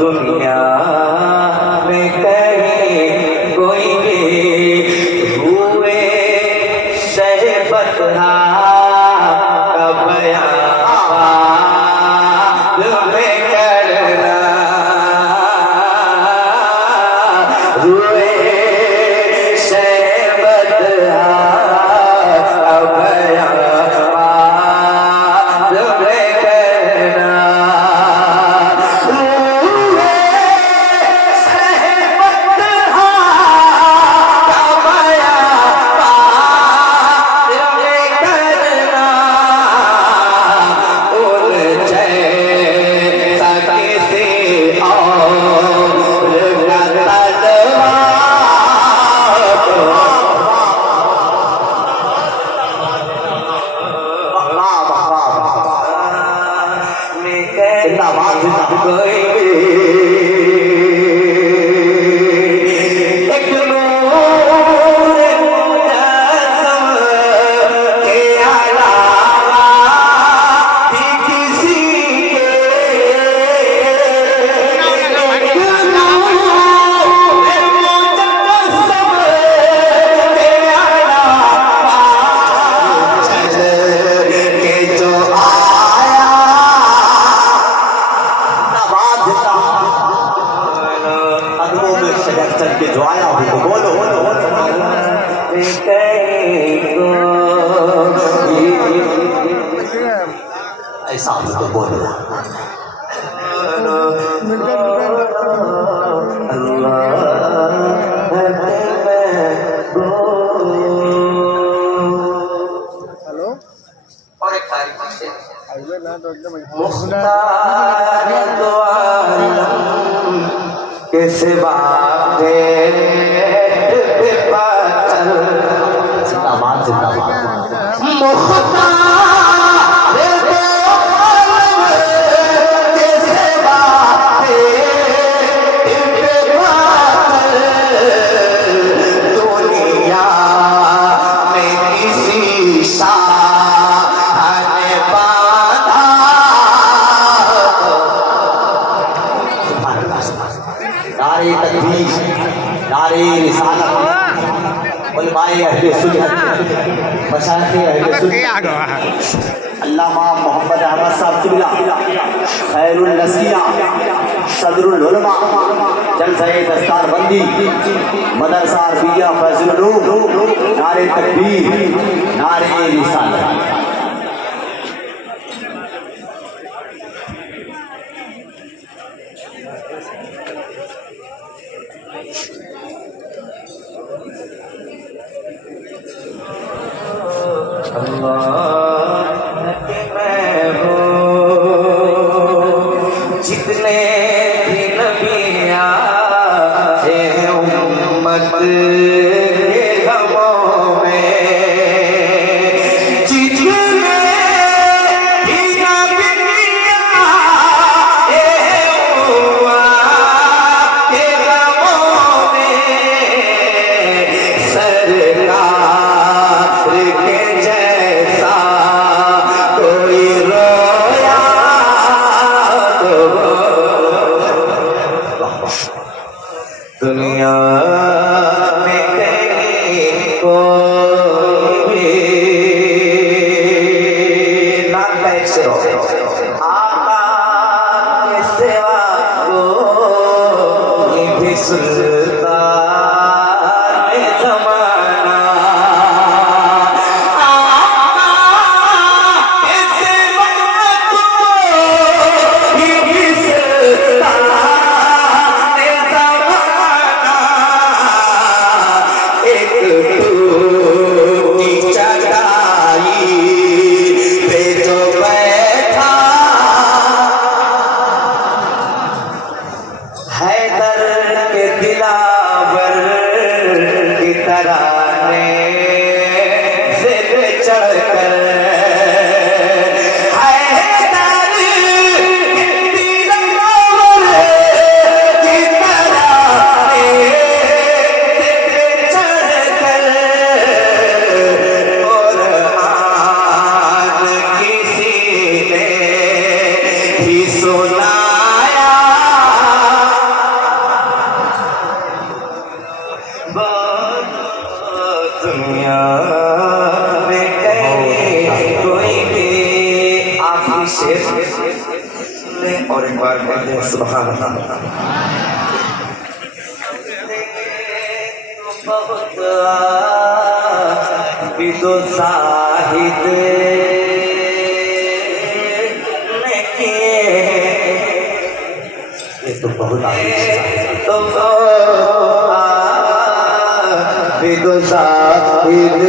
दुनिया में कहीं कोई भी हुए शहबत का बयान में करना हुए शहबत का बयान में करना जिंदाबाद जिंदाबाद एक नूर मुजस्सम के अलावा भी किसी के एक नूर मुजस्सम के अलावा चल के जो चल के जो आया हो तो बोलो ऐसा हो तो बोलो हेलो और एक तारीख से आइए ना तो एकदम मुख्तार तो आलम के सिवा जिंदाबाद जिंदाबाद मुख्तार तो आलम के सिवा दुनिया में किसी शान बाधा नारे तकबीर नारे रिसालत उलमाए अहले सुन्नत मशाइख अहले सुन्नत अल्लामा मोहम्मद अहमद साहब किबला खैरुल नसीया सदरुल उलमा जलसाए दस्तारबंदी मदरसा अरबिया फैजुल उलूम नारे तकबीर नारे रिसालत जितने भी नबी आए उम्मत के गमों में जितने भी नबी आए उम्मत के गमों में सरकार के जैसा कोई रोया दुनिया में कहीं कोई भी ना कैसे हो आका के सिवा कोई भी सुल्तान ज़माना आका के सिवा कोई भी सुल्तान ज़माना भी सुनाया दुनिया में कहीं कोई भी आखिरी शेर और एक बार कहते हैं सुभान अल्लाह। बहुत विदो साहिद ये तो बहुत तो विदो साहिद